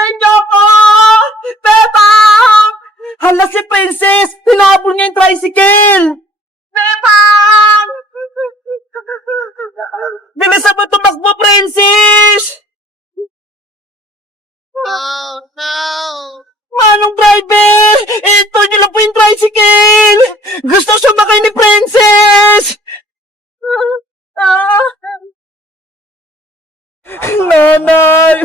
Antayin niyo ako! Bebang! Hala si Princess! Hinabol niya yung tricycle! Bebang! Bilisan mo tumakbo, Princess! Oh no! Manong driver! Ito niyo lang po yung tricycle! Gusto sumakay ni Princess! Nanay!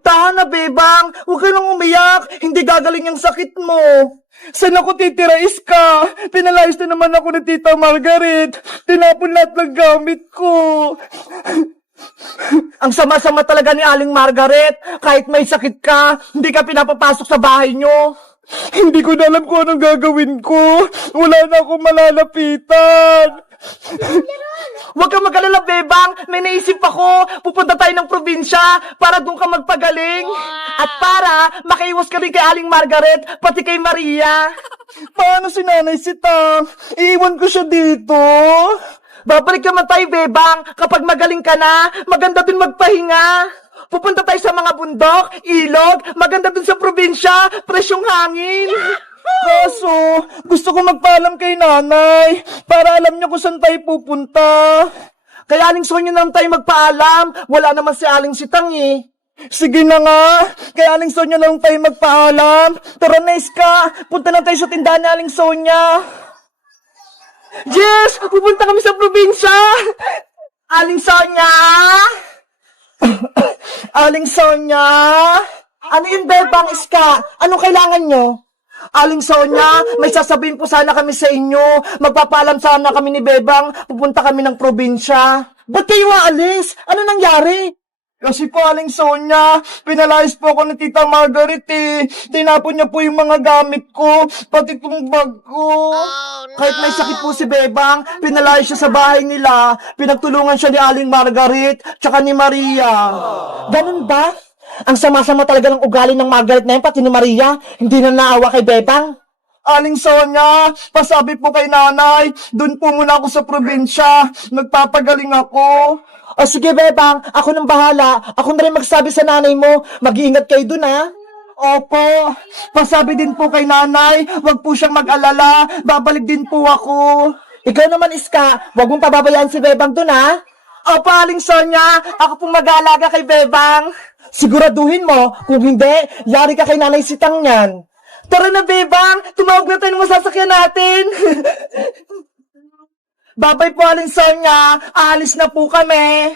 Tahan na, Bebang! Huwag ka nang umiyak! Hindi gagaling yung sakit mo! Saan ako titira, Iska? Pinalayas na naman ako ni Tita Margaret! Tinapon lahat ng gamit ko! Ang sama-sama talaga ni Aling Margaret! Kahit may sakit ka, hindi ka pinapapasok sa bahay nyo! Hindi ko na alam kung anong gagawin ko! Wala na akong malalapitan! Huwag kang mag-alala, Bebang! May naisip ako! Pupunta tayo ng probinsya para doon ka magpagaling! At para makaiwas ka rin kay Aling Margaret, pati kay Maria! Paano si Nanay Sitang? Iiwan ko siya dito? Babalik naman tayo, Bebang! Kapag magaling ka na, maganda din magpahinga! Pupunta tayo sa mga bundok, ilog, maganda dun sa probinsya, presyong hangin! Kaso, gusto ko magpaalam kay Nanay para alam niya kung saan tayo pupunta. Kaya Aling Sonia naman tayo magpaalam. Wala naman si Aling Sitang eh. Sige na nga. Kaya Aling Sonia naman tayo magpaalam. Tara na, Iska. Punta na tayo sa tindahan ni Aling Sonia. Yes! Pupunta kami sa probinsya! Aling Sonia! Aling Sonia! Ano yun, Bebang, Iska? Anong kailangan nyo? Aling Sonia, may sasabihin po sana kami sa inyo. Magpapaalam sana kami ni Bebang. Pupunta kami ng probinsya. Ba't kayo aalis? Ano nangyari? Kasi po, Aling Sonia, pinalayas po ako ni Tita Margaret eh. Tinapon niya po yung mga gamit ko, pati itong bag ko. Kahit may sakit po si Bebang, pinalayas siya sa bahay nila. Pinagtulungan siya ni Aling Margaret, tsaka ni Maria. Ganun ba? Ang sama-sama talaga ng ugali ng Margaret na yun, pati ni Maria. Hindi na naawa kay Bebang. Aling Sonia, pasabi po kay Nanay, dun po muna ako sa probinsya. Nagpapagaling ako. O sige, Bebang, ako nang bahala. Ako na rin magsabi sa nanay mo. Mag-iingat kayo dun, ha? Opo. Pasabi din po kay Nanay, wag po siyang mag-alala. Babalik din po ako. Ikaw naman, Iska, wag mong pababayaan si Bebang dun, ha? Opo, Aling Sonia, ako pong mag-aalaga kay Bebang. Siguraduhin mo, kung hindi, yari ka kay Nanay Sitang yan. Tara na, Bebang, tumawag na tayo ng masasakyan natin. Bye-bye po, Aling Sonia. Aalis na po kami.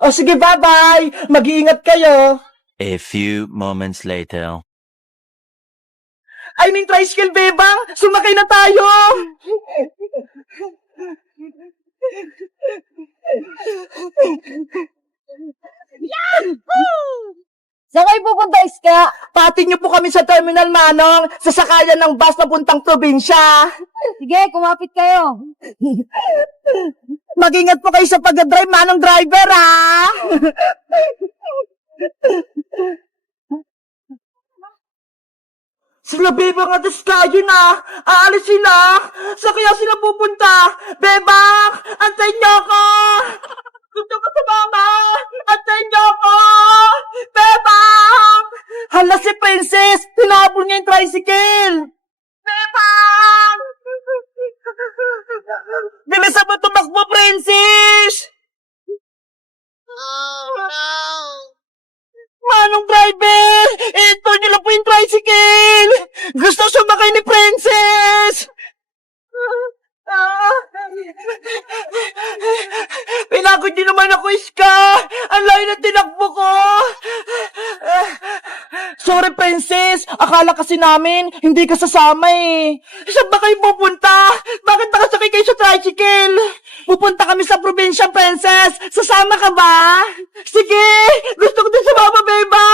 O sige, bye-bye. Mag-iingat kayo. A few moments later. Ay, may tricycle, Bebang. Sumakay na tayo. Saan kayo pupunta, Iska? Pati niyo po kami sa Terminal Manong, sa sakayan ng bus na puntang probinsya. Sige, kumapit kayo. Mag-ingat po kayo sa pag-drive, Manong driver, ha? Sila Bebang at Iskayo na. Aalis sila. Sa kaya sila pupunta? Bebang, antayin niyo ako. Gusto ko sa mama. Antayin niyo ako. Bebang! Hala si Princess. Tinapon niya yung tricycle. Bebang! Bilisan mo tumakbo, Princess! Oh no! Manong driver! Ito niyo lang po yung tricycle! Gusto sumakay ni Princess! Pinagod niyo naman ako, Iska! Ang layo na tinakbo ko! Sorry, Princess! Akala kasi namin, hindi ka sasama eh! Saan ba kayo pupunta? Bakit nakasakay kayo sa tricycle? Pupunta kami sa probinsya, Princess! Sasama ka ba? Sige! Gusto ko din sumama, Beba!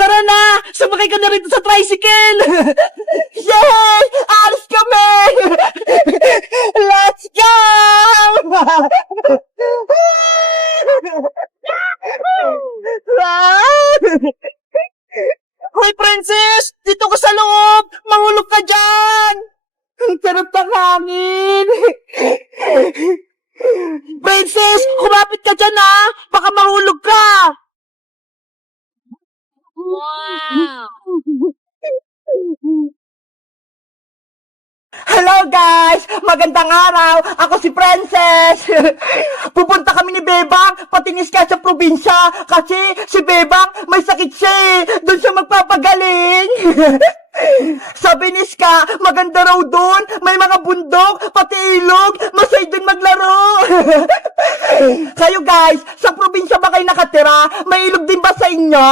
Tara na! Sumakay ka na rito sa tricycle! Yay! Alis kami! Let's go! Hoy, Princess! Dito ka sa loob! Mahulog ka dyan! Ang sarap ng hangin! Princess, kumapit ka dyan baka mahulog ka. Hello guys! Magandang araw! Ako si Princess! Pupunta kami ni Bebang patinis ka sa probinsya kasi si Bebang may sakit siya doon siya magpapagaling! Sabi ni Ska, maganda raw doon, may mga bundok, pati ilog, masay doon maglaro! Kayo guys, sa probinsya ba kayo nakatira? May ilog din ba sa inyo?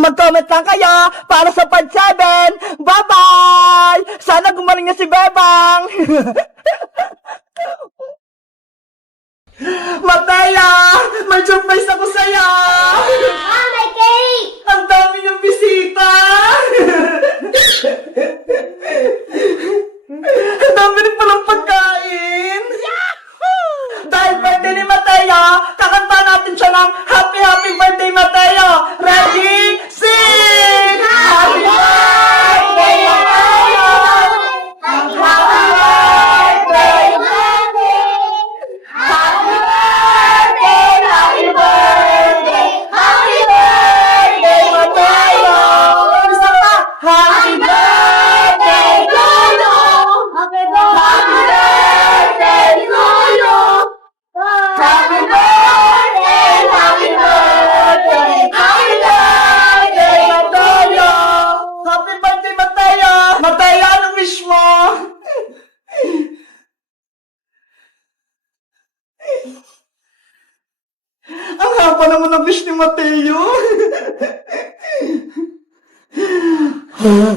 Mag-comment lang kayo para sa part 7! Bye-bye! Sana gumaling na si Bebang! Mataya! May surprise ako sa'yo! May cake! Ang dami niyong bisita! Ang dami rin palang pagkain! Dahil birthday ni Mateo, kakanta natin siya ng Happy Happy Birthday Mateo! Ready? Sing! Happy Birthday Mateo! Happy Birthday! Happy Birthday! Happy Birthday! Happy Birthday Mateo! Isa pa! Happy Birthday Lolo! Happy Happy Birthday Lolo! Happy birthday, happy birthday, happy birthday, Mateo! Happy birthday, Mateo! Mateo, anong wish mo? Ang haba naman ang wish ni Mateo. Wow!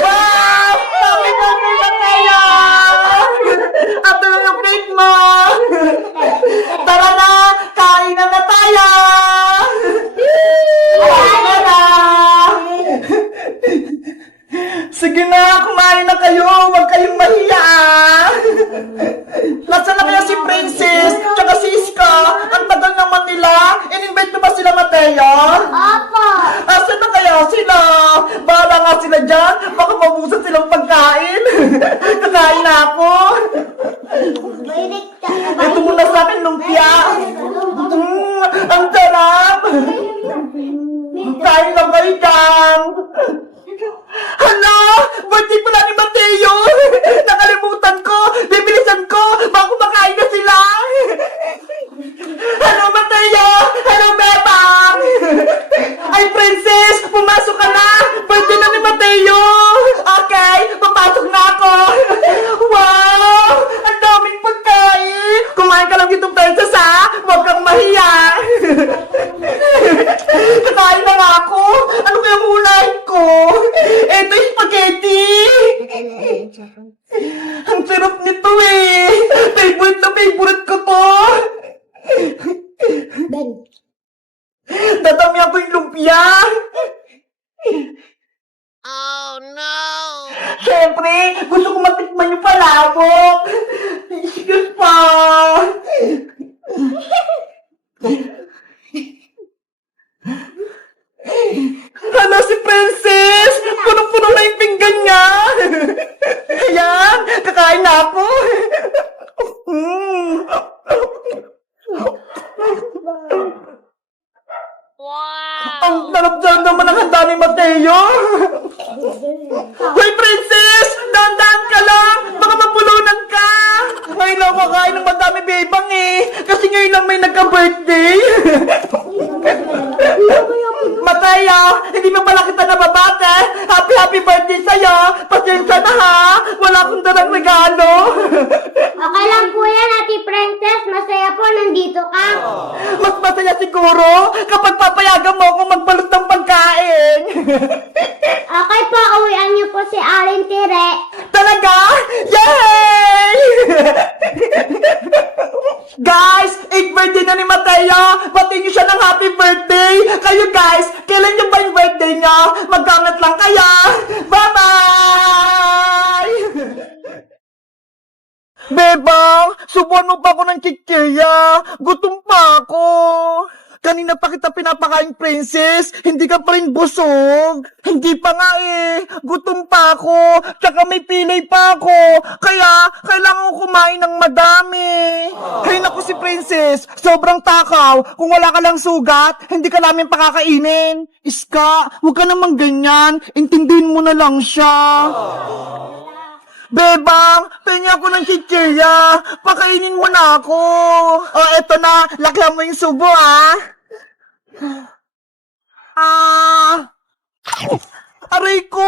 Wow! Happy birthday, Mateo! Ito na yung cake mo! Tara na! Kain na na tayo! Kain na na! Sige na, kumain na kayo! Huwag kayong mahiya! Nasaan na kaya si Princess? Tsaka si Iska? Ang tagal naman nila! In-invite mo ba sila, Mateo? Opo! Asan na kaya sila? Bahala nga sila dyan. Baka mabusan silang pagkain. Kakain na ako. Ito muna sa akin, lumpia. Ang sarap. Kain lang kayo dyan. Hala! Birthday pala ni Mateo! Nakalimutan ko! Bibilisan ko! Baka kumakain na sila! Hello, Mateo! Hello, Bebang! Ay, Princess! Pumasok ka na! Birthday na ni Mateo! Okay, papasok na ako! Wow! Ang daming pagkain! Kumain ka lang dito, Princess, Huwag kang mahiya! Kakain na nga ako! Ano kayang unahin ko? Eto yung spaghetti! Ang sarap nito Favorite na favorite ko to! Dadamihan ko yung lumpia! Oh no! Siyempre, gusto ko matikman yung palabok! Excuse pa! Ano si Princess? Punong-puno na yung pinggan niya! Ayan, kakain na ako! Wow! Ang narapdahan naman ang handa ni Mateo! Hoy, Princess! Dahan-dahan ka lang! Baka mapulunan ka! Ngayon lang ako kakain ng madami bebang kasi ngayon lang may nagka-birthday! Mateo! Hindi mo pala kita nababate! Happy happy birthday sa'yo! Pasensya na wala akong dalang regalo! Okay lang po yan, Ate Princess. Masaya po nandito ka. Mas masaya siguro kapag papayagan mo akong magbalot ng pagkain! Okay po, uwian niyo po si Aling Tire. Talaga? Yay! Guys, 8th birthday na ni Mateo! Batiin niyo siya ng happy birthday! Kayo guys, kailan niyo ba yung birthday niya? Mag-comment lang kayo! Bye-bye! Bebang, subuan mo pa ako ng chichirya. Gutom pa ako. Kanina pa kita pinapakain, princess. Hindi ka pa rin busog. Hindi pa nga eh. Gutom pa ako. Tsaka may pilay pa ako. Kaya, kailangan ko kumain ng madami. Hay naku si princess. Sobrang takaw. Kung wala ka lang sugat, hindi ka namin pakakainin. Iska, huwag ka namang ganyan. Intindihin mo na lang siya. Bebang, pengi ako ng chichirya. Pakainin mo na ako. O, eto na. Lakyan mo yung subo, ah. Aray ko!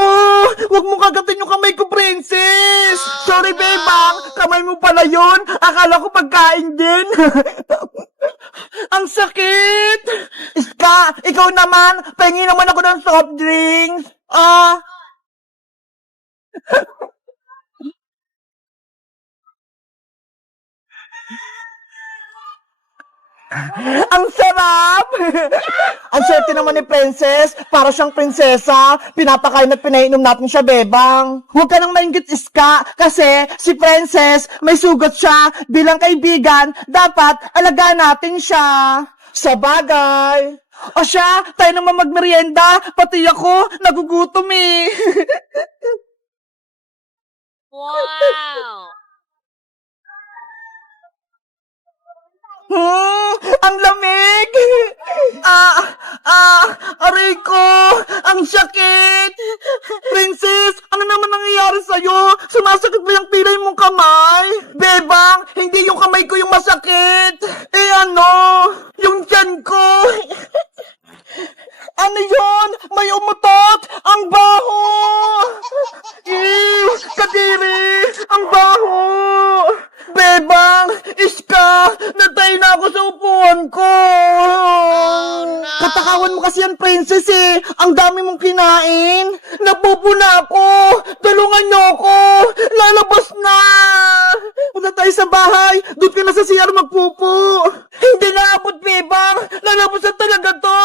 Huwag mo kagatin yung kamay ko, princess! Sorry, Bebang. Kamay mo pala yun. Akala ko pagkain din. Ang sakit! Iska, ikaw naman. Pengi naman ako ng soft drinks. Ang sarap! Ang swerte naman ni Princess. Para siyang prinsesa. Pinapakain at pinainom natin siya, Bebang. Huwag ka nang maingit, Iska. Kasi si Princess, may sugat siya. Bilang kaibigan, dapat alagaan natin siya. Sa bagay. O siya, tayo naman magmerienda. Pati ako, nagugutom eh. Wow! Ang lamig! Aray ko! Ang sakit! Princess, ano naman nangyayari sa'yo? Sumasakit ba yung pilay mong kamay? Bebang, hindi yung kamay ko yung masakit! Eh ano? Yung tiyan ko! Ano yun? May umutot! Ang baho! Ew! Kadiri! Ang baho! Bebang! Iska! Natay na ako sa upuan ko! Katakawan mo kasi yan, princess eh! Ang dami mong kinain! Napupo na ako! Tulungan niyo ako! Lalabas na! Punta tayo sa bahay! Doon ka na sa CR magpupo! Hindi naabot, Bebang! Lalabas na talaga to!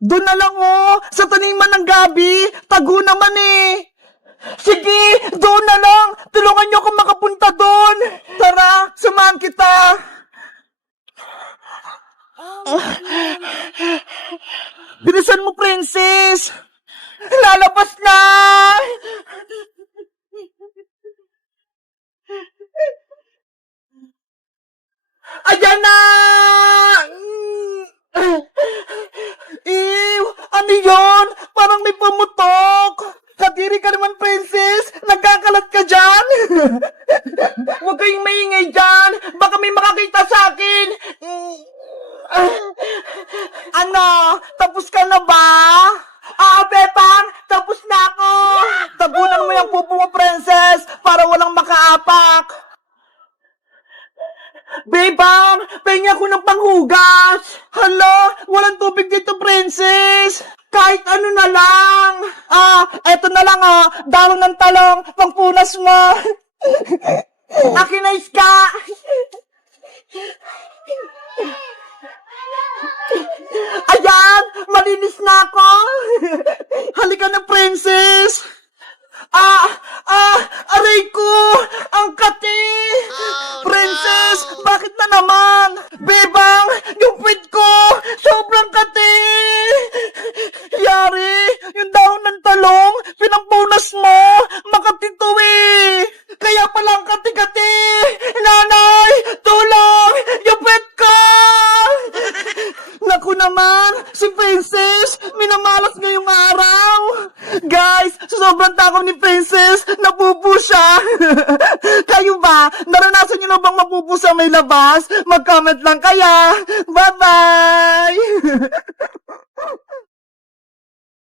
Doon na lang oh! Sa taniman ng gabi! Tago naman eh! Sige! Doon na lang! Tulungan niyo akong makapunta doon! Tara! Samahan kita! Bilisan mo, princess! Lalabas na! Ayan na! Ew! Ano yun? Parang may pumutok! Kadiri ka naman, princess! Nagkakalat ka dyan! Huwag kayong maingay dyan! Baka may makakita sa akin! Ano? Tapos ka na ba? Bebang! Tapos na ako! Tabunan mo yung pupo mo, princess! Para walang makaapak! Bebang! Pengi ako ng panghugas! Hala! Walang tubig dito, princess! Kahit ano na lang! Eto na lang dahon ng talong, pangpunas mo! Akin na, Iska! Ayan! Malinis na ako! Halika na, princess! Aray ko! Ang kati! Princess! Bakit na naman? Bebang! Yung puwit ko! Sobrang kati! Yari! Yung dahon ng talong, pinampunas mo! Makati to eh! Kaya palang kati-kati! Nanay! Tulong! Yung puwit ko! Naku naman! Si Princess! Minamalas ngayong araw! Guys! Sobrang takot ni Princess! Napupo siya! Kayo ba? Naranasan niyo na bang mapupo sa may labas? Mag-comment lang kaya! Bye-bye!